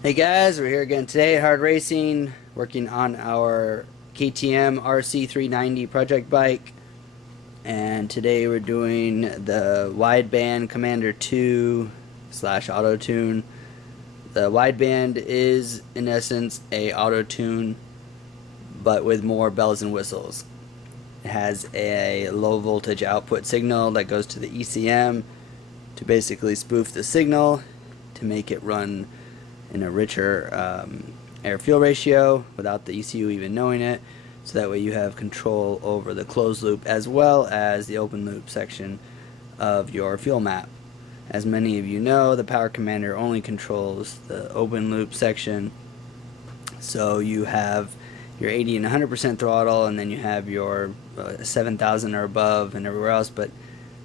Hey guys, we're here again today at Hardracing, working on our KTM RC390 project bike, and today we're doing the Wideband Commander 2 / Autotune. The Wideband is in essence a Autotune, but with more bells and whistles. It has a low voltage output signal that goes to the ECM to basically spoof the signal to make it run in a richer air-fuel ratio without the ECU even knowing it, so that way you have control over the closed loop as well as the open loop section of your fuel map. As many of you know, the Power Commander only controls the open loop section, so you have your 80 and 100% throttle, and then you have your 7,000 or above and everywhere else, but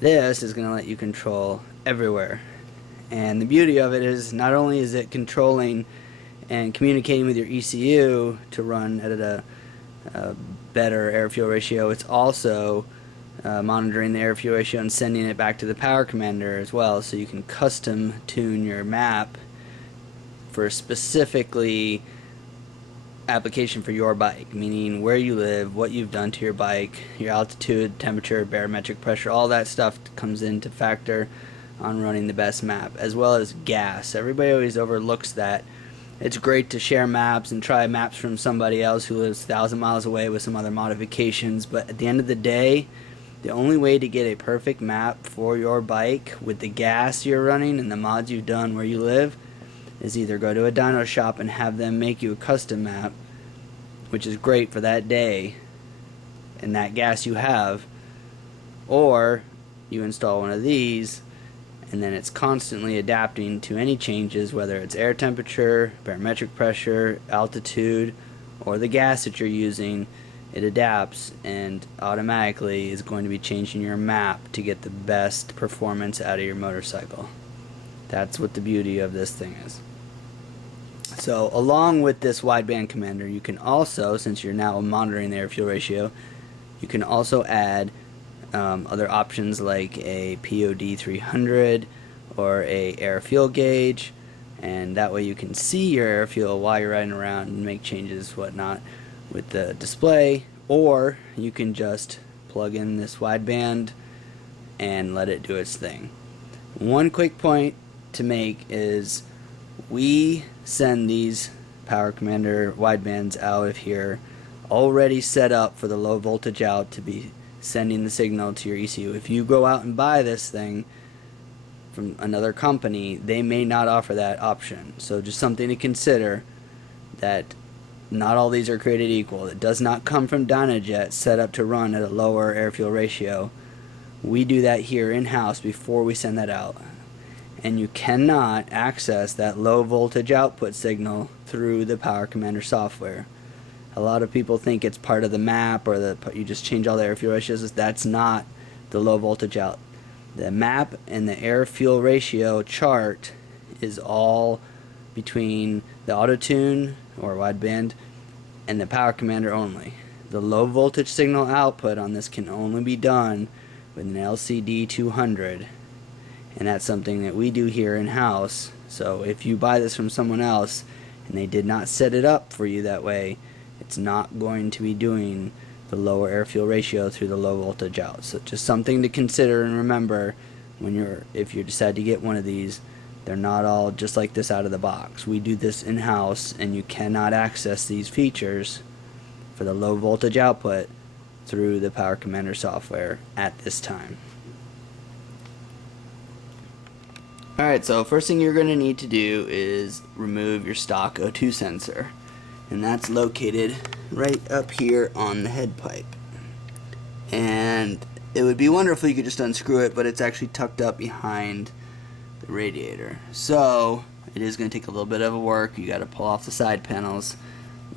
this is going to let you control everywhere. And the beauty of it is, not only is it controlling and communicating with your ECU to run at a better air-fuel ratio, it's also monitoring the air-fuel ratio and sending it back to the Power Commander as well, so you can custom tune your map for specifically application for your bike, meaning where you live, what you've done to your bike, your altitude, temperature, barometric pressure, all that stuff comes into factor on running the best map, as well as gas. Everybody always overlooks that. It's great to share maps and try maps from somebody else who lives 1,000 miles away with some other modifications, but at the end of the day, the only way to get a perfect map for your bike with the gas you're running and the mods you've done where you live is either go to a dyno shop and have them make you a custom map, which is great for that day and that gas you have, or you install one of these and then it's constantly adapting to any changes, whether it's air temperature, barometric pressure, altitude, or the gas that you're using. It adapts and automatically is going to be changing your map to get the best performance out of your motorcycle. That's what the beauty of this thing is. So along with this Wideband Commander, you can also, since you're now monitoring the air-fuel ratio, you can also add other options like a POD 300 or a air fuel gauge, and that way you can see your air fuel while you're riding around and make changes, whatnot, with the display. Or you can just plug in this wideband and let it do its thing. One quick point to make is we send these Power Commander widebands out of here already set up for the low voltage out to be sending the signal to your ECU. If you go out and buy this thing from another company, they may not offer that option. So just something to consider, that not all these are created equal. It does not come from Dynojet set up to run at a lower air-fuel ratio. We do that here in-house before we send that out. And you cannot access that low voltage output signal through the Power Commander software. A lot of people think it's part of the map, or you just change all the air fuel ratios. That's not the low voltage out. The map and the air fuel ratio chart is all between the Autotune or wideband and the Power Commander only. The low voltage signal output on this can only be done with an LCD 200, and that's something that we do here in house. So if you buy this from someone else and they did not set it up for you that way, it's not going to be doing the lower air fuel ratio through the low voltage out. So just something to consider and remember when if you decide to get one of these. They're not all just like this out of the box. We do this in-house, and you cannot access these features for the low voltage output through the Power Commander software at this time. Alright, so first thing you're going to need to do is remove your stock O2 sensor. And that's located right up here on the head pipe. And it would be wonderful if you could just unscrew it, but it's actually tucked up behind the radiator. So it is going to take a little bit of work. You got to pull off the side panels,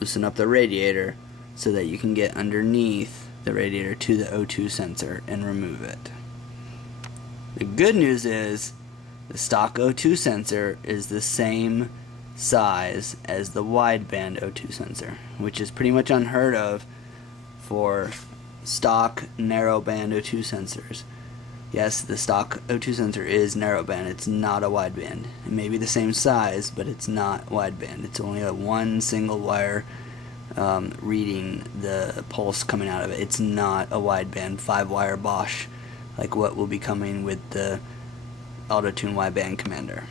loosen up the radiator so that you can get underneath the radiator to the O2 sensor and remove it. The good news is the stock O2 sensor is the same size as the wideband O2 sensor, which is pretty much unheard of for stock narrowband O2 sensors. Yes, the stock O2 sensor is narrowband. It's not a wideband. It may be the same size, but it's not wideband. It's only a one single wire reading the pulse coming out of it. It's not a wideband 5-wire Bosch like what will be coming with the Autotune Wideband Commander.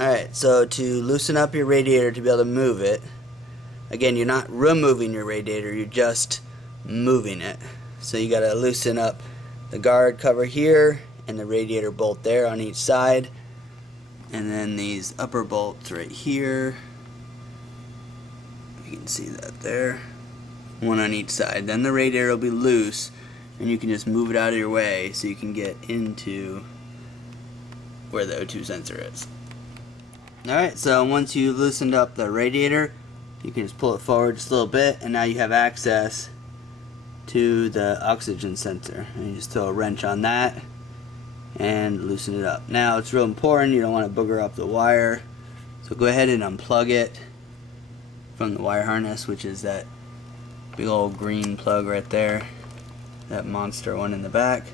Alright, so to loosen up your radiator to be able to move it, again, you're not removing your radiator, you're just moving it. So you gotta loosen up the guard cover here and the radiator bolt there on each side, and then these upper bolts right here. You can see that there, one on each side. Then the radiator will be loose and you can just move it out of your way so you can get into where the O2 sensor is. Alright, so once you've loosened up the radiator, you can just pull it forward just a little bit, and now you have access to the oxygen sensor. And you just throw a wrench on that and loosen it up. Now it's real important, you don't want to booger up the wire, so go ahead and unplug it from the wire harness, which is that big old green plug right there, that monster one in the back.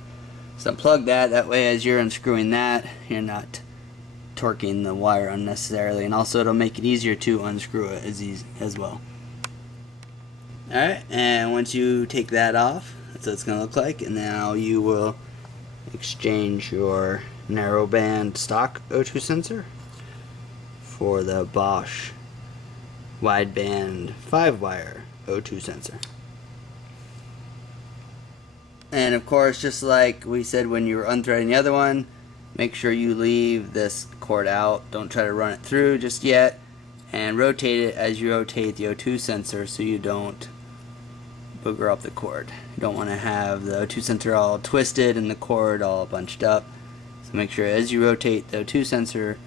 So unplug that way as you're unscrewing that, you're not torquing the wire unnecessarily, and also it'll make it easier to unscrew it as well. Alright, and once you take that off, that's what it's going to look like, and now you will exchange your narrowband stock O2 sensor for the Bosch wideband 5-wire O2 sensor. And of course, just like we said when you were unthreading the other one, make sure you leave this cord out. Don't try to run it through just yet, and rotate it as you rotate the O2 sensor so you don't booger up the cord. You don't want to have the O2 sensor all twisted and the cord all bunched up. So make sure as you rotate the O2 sensor,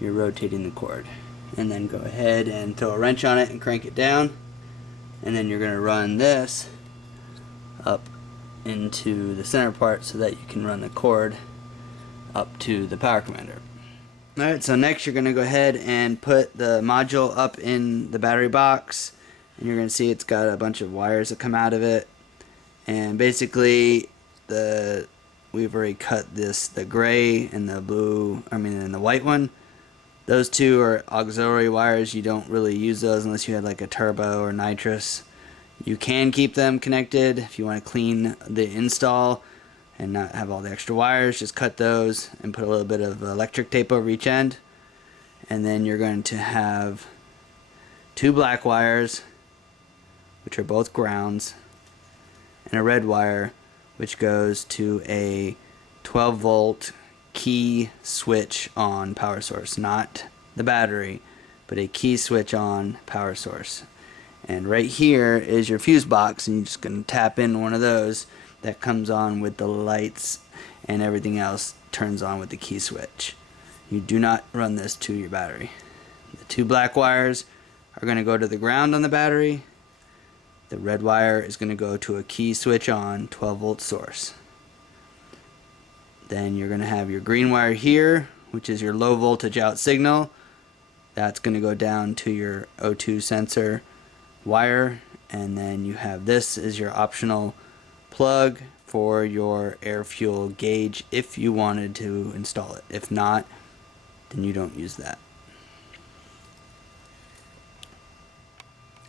you're rotating the cord. And then go ahead and throw a wrench on it and crank it down. And then you're going to run this up into the center part so that you can run the cord up to the power commander. Alright, so next you're going to go ahead and put the module up in the battery box, and you're going to see it's got a bunch of wires that come out of it, and basically we've already cut the gray and the blue, and the white one. Those two are auxiliary wires. You don't really use those unless you had like a turbo or nitrous. You can keep them connected if you want to clean the install and not have all the extra wires. Just cut those and put a little bit of electric tape over each end. And then you're going to have 2 black wires, which are both grounds, and a red wire, which goes to a 12-volt key switch on power source. Not the battery, but a key switch on power source. And right here is your fuse box, and you're just going to tap in one of those. That comes on with the lights, and everything else turns on with the key switch. You do not run this to your battery. The 2 black wires are going to go to the ground on the battery. The red wire is going to go to a key switch on 12-volt source. Then you're going to have your green wire here, which is your low voltage out signal. That's going to go down to your O2 sensor wire, and then you have this as your optional plug for your air fuel gauge if you wanted to install it. If not, then you don't use that.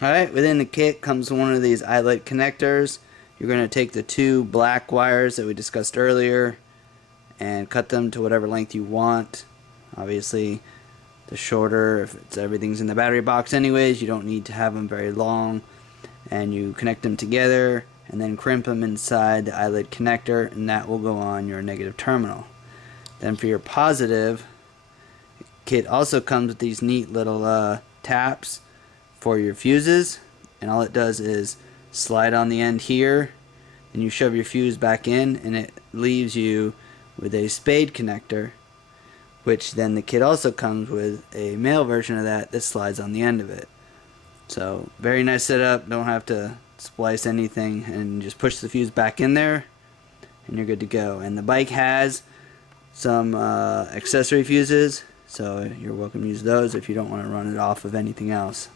Alright, within the kit comes one of these eyelet connectors. You're going to take the 2 black wires that we discussed earlier and cut them to whatever length you want. Obviously, the shorter, if everything's in the battery box anyways, you don't need to have them very long. And you connect them together and then crimp them inside the eyelet connector, and that will go on your negative terminal. Then for your positive, the kit also comes with these neat little taps for your fuses, and all it does is slide on the end here, and you shove your fuse back in, and it leaves you with a spade connector, which then the kit also comes with a male version of that slides on the end of it. So very nice setup, don't have to splice anything, and just push the fuse back in there and you're good to go. And the bike has some accessory fuses, so you're welcome to use those if you don't want to run it off of anything else.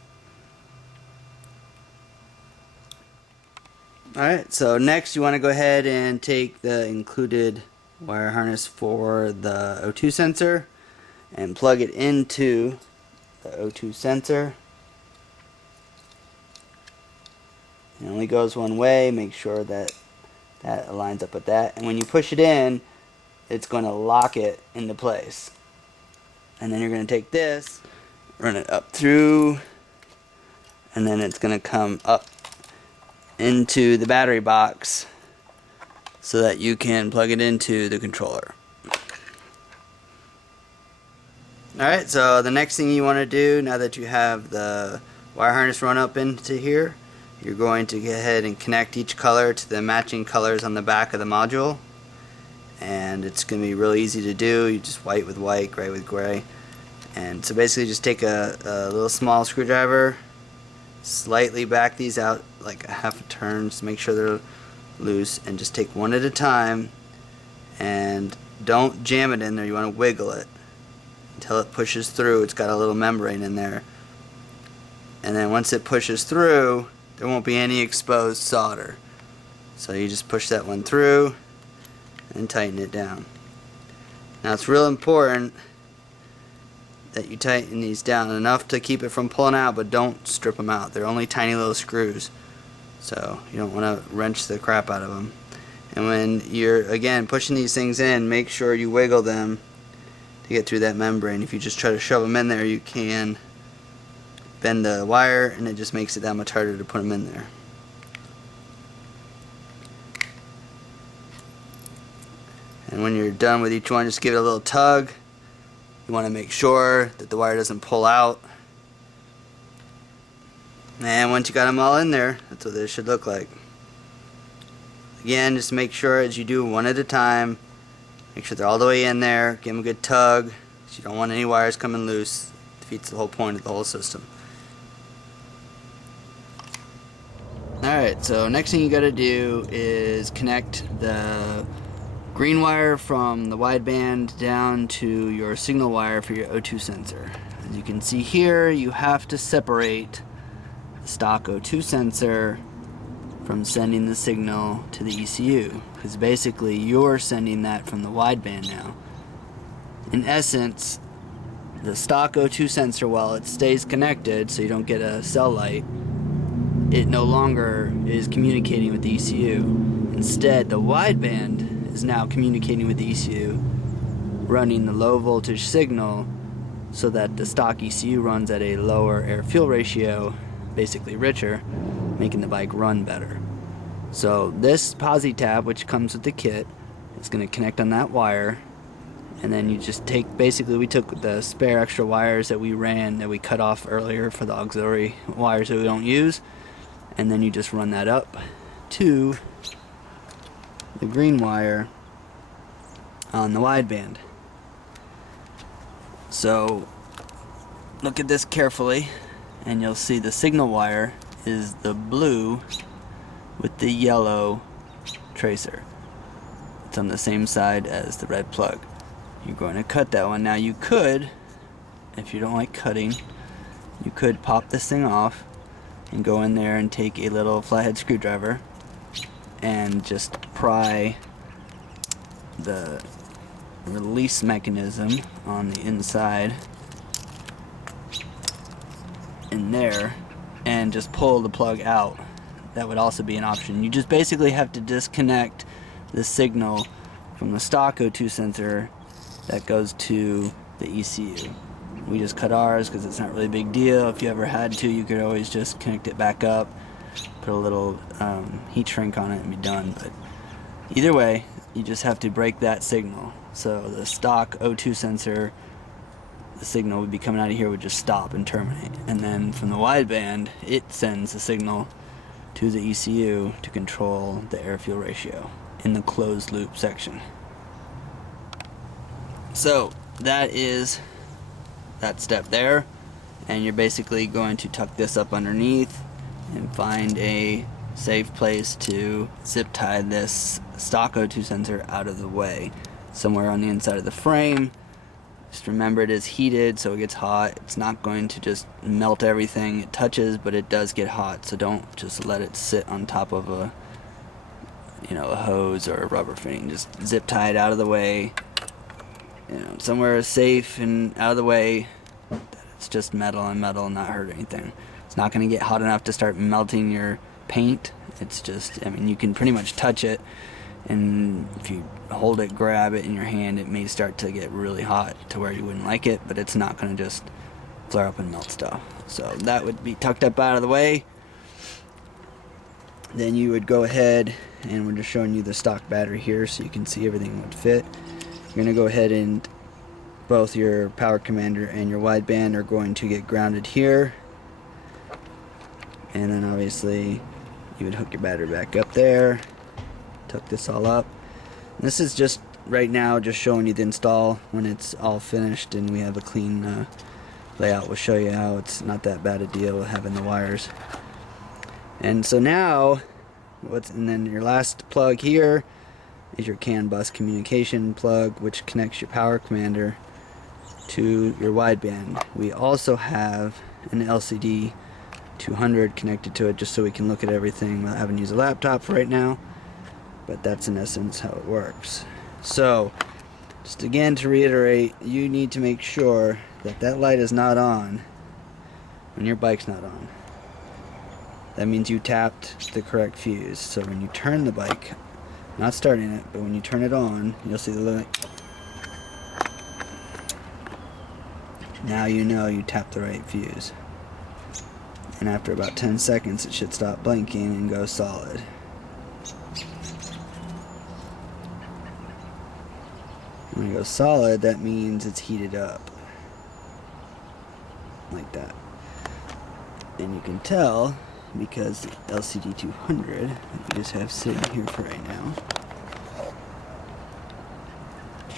Alright, so next you want to go ahead and take the included wire harness for the O2 sensor and plug it into the O2 sensor. It only goes one way. Make sure that that aligns up with that, and when you push it in, it's going to lock it into place. And then you're going to take this, run it up through, and then it's going to come up into the battery box so that you can plug it into the controller. Alright, so the next thing you want to do, now that you have the wire harness run up into here, you're going to go ahead and connect each color to the matching colors on the back of the module. And it's going to be real easy to do. You just white with white, gray with gray. And so basically just take a little small screwdriver, slightly back these out like a half a turn to make sure they're loose, and just take one at a time, and don't jam it in there. You want to wiggle it until it pushes through. It's got a little membrane in there, and then once it pushes through, there won't be any exposed solder. So you just push that one through and tighten it down. Now it's real important that you tighten these down enough to keep it from pulling out, but don't strip them out. They're only tiny little screws, so you don't want to wrench the crap out of them. And when you're, again, pushing these things in, make sure you wiggle them to get through that membrane. If you just try to shove them in there, you can bend the wire, and it just makes it that much harder to put them in there. And when you're done with each one, just give it a little tug. You want to make sure that the wire doesn't pull out. And once you got them all in there, that's what they should look like. Again, just make sure as you do one at a time, make sure they're all the way in there. Give them a good tug, because you don't want any wires coming loose. It defeats the whole point of the whole system. Alright, so next thing you got to do is connect the green wire from the wideband down to your signal wire for your O2 sensor. As you can see here, you have to separate the stock O2 sensor from sending the signal to the ECU, because basically you're sending that from the wideband now. In essence, the stock O2 sensor, while it stays connected so you don't get a cell light, it no longer is communicating with the ECU. Instead, the wideband is now communicating with the ECU, running the low voltage signal so that the stock ECU runs at a lower air-fuel ratio, basically richer, making the bike run better. So this posi tab, which comes with the kit, is going to connect on that wire, and then you just take, basically we took the spare extra wires that we ran, that we cut off earlier for the auxiliary wires that we don't use, and then you just run that up to the green wire on the wideband. So look at this carefully, and you'll see the signal wire is the blue with the yellow tracer. It's on the same side as the red plug. You're going to cut that one. Now you could, if you don't like cutting, you could pop this thing off and go in there and take a little flathead screwdriver and just pry the release mechanism on the inside in there and just pull the plug out. That would also be an option. You just basically have to disconnect the signal from the stock O2 sensor that goes to the ECU. We just cut ours because it's not really a big deal. If you ever had to, you could always just connect it back up, put a little heat shrink on it, and be done. But either way, you just have to break that signal. So the stock O2 sensor, the signal would be coming out of here, would just stop and terminate. And then from the wideband, it sends the signal to the ECU to control the air-fuel ratio in the closed loop section. So that is that step there, and you're basically going to tuck this up underneath and find a safe place to zip tie this stock O2 sensor out of the way, somewhere on the inside of the frame. Just remember, it is heated, so it gets hot. It's not going to just melt everything it touches, but it does get hot, so don't just let it sit on top of a you know, a hose or a rubber fitting. Just zip tie it out of the way, you know, somewhere safe and out of the way. It's just metal and metal and not hurt anything. It's not going to get hot enough to start melting your paint. It's just, I mean, you can pretty much touch it, and if you hold it, grab it in your hand, it may start to get really hot to where you wouldn't like it, but it's not going to just flare up and melt stuff. So that would be tucked up out of the way. Then you would go ahead, and we're just showing you the stock battery here so you can see everything would fit. You're going to go ahead and both your Power Commander and your wideband are going to get grounded here. And then obviously you would hook your battery back up there, tuck this all up. And this is just right now just showing you the install. When it's all finished and we have a clean layout, we'll show you how it's not that bad a deal with having the wires. And so now, and then your last plug here is your CAN bus communication plug, which connects your Power Commander to your wideband. We also have an LCD 200 connected to it just so we can look at everything without having to use a laptop for right now, but that's in essence how it works. So just again to reiterate, you need to make sure that that light is not on when your bike's not on. That means you tapped the correct fuse. So when you turn the bike, not starting it, but when you turn it on, you'll see the light. Now you know you tapped the right fuse. And after about 10 seconds it should stop blinking and go solid. When it goes solid, that means it's heated up. Like that. And you can tell because the LCD 200 that we just have sitting here for right now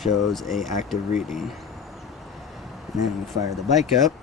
shows a active reading. And then we fire the bike up.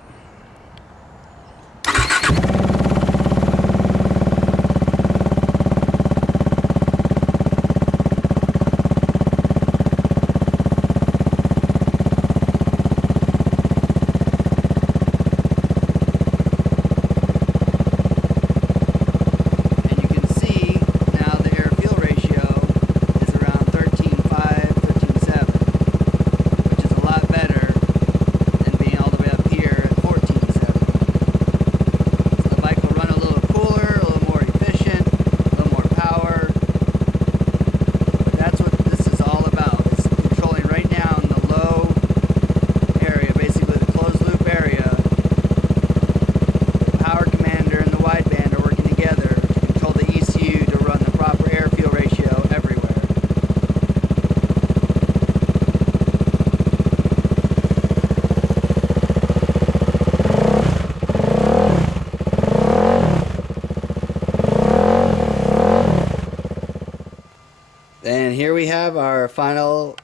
And here we have our final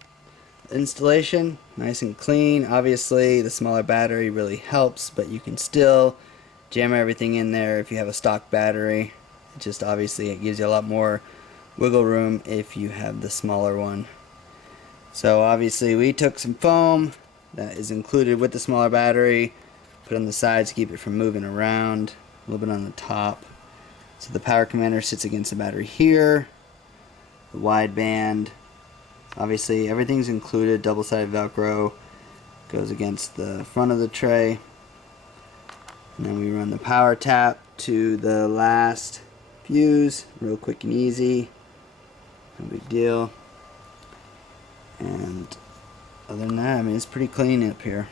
installation, nice and clean. Obviously the smaller battery really helps, but you can still jam everything in there if you have a stock battery. It just obviously it gives you a lot more wiggle room if you have the smaller one. So obviously we took some foam that is included with the smaller battery, put on the sides to keep it from moving around, a little bit on the top. So the Power Commander sits against the battery here. The wideband, obviously everything's included. Double-sided Velcro goes against the front of the tray. And then we run the power tap to the last fuse, real quick and easy, no big deal. And other than that, I mean, it's pretty clean up here.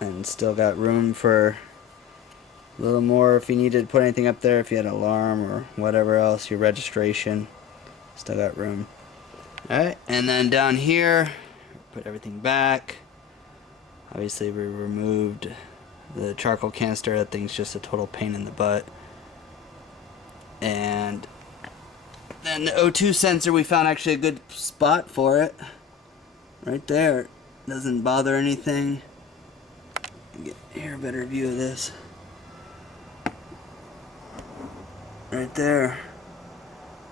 And still got room for a little more if you needed to put anything up there, if you had an alarm or whatever else, your registration. Still got room. Alright, and then down here, put everything back. Obviously we removed the charcoal canister. That thing's just a total pain in the butt. And then the O2 sensor, we found actually a good spot for it. Right there. Doesn't bother anything. Get here a better view of this. Right there.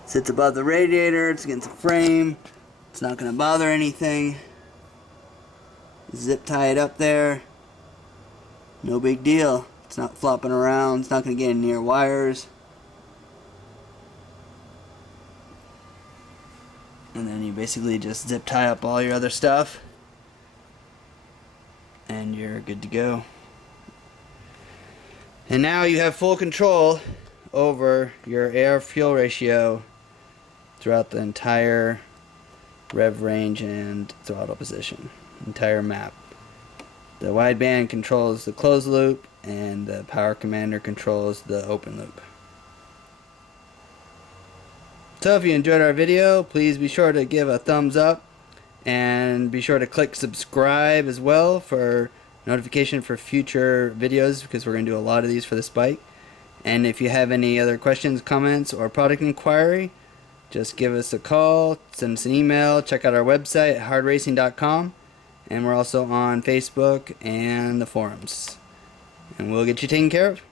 Sits above the radiator, it's against the frame. It's not going to bother anything. Zip tie it up there. No big deal. It's not flopping around. It's not going to get near wires. you basically just zip tie up all your other stuff and you're good to go. And now you have full control over your air-fuel ratio throughout the entire rev range and throttle position, entire map. The wideband controls the closed loop and the power commander controls the open loop. So if you enjoyed our video, please be sure to give a thumbs up and be sure to click subscribe as well for notification for future videos, because we're going to do a lot of these for this bike. And if you have any other questions, comments, or product inquiry, just give us a call, send us an email, check out our website at hardracing.com, and we're also on Facebook and the forums. And we'll get you taken care of.